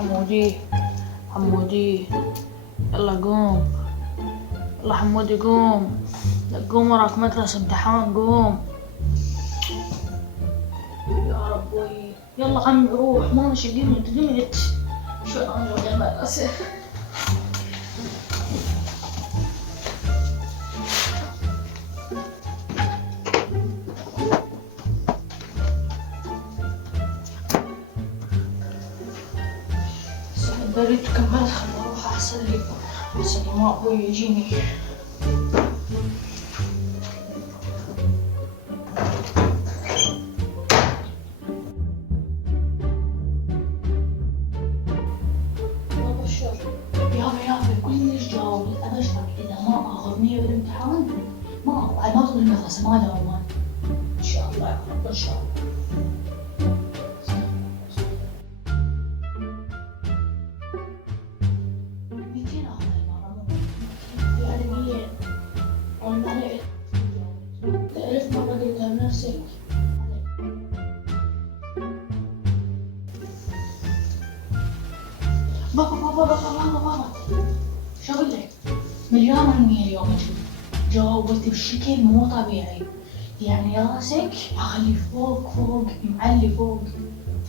حمودي حمودي، يلا قوم، يلا حمودي قوم، قوم وراك مدرسة امتحان قوم. يا ربي يلا عمي روح، ماشي قمت شو انا ولا المدرسة. دريت كملت، خلنا اروح احسن لي ما ابوي يجيني. بابا الشر، يابا قول لي ليش جاوب، ابشرك اذا ما اخذ 100 بالامتحان ما ادخل المدرسة، ما داوم. ان شاء الله يا رب ان شاء الله. ألف مرة قلتها بنفسك. بابا شو أقول لك؟ مليون بالمية اليوم جاوبت بشكل مو طبيعي، يعني راسك عالي فوق معلي فوق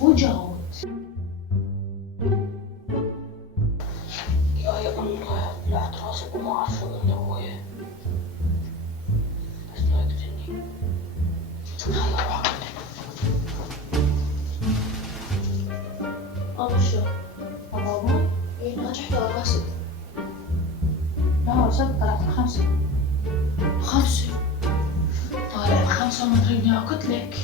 وجاوبت. يا الله طلعت راسك وما أعرف شو أسوي، بس لا تجني. هلا روح أبشر. بابا إيه ناجح يا راسك؟ لا صدق طلعت خمسة. طالع بخمسة وما تريدني أقتلك.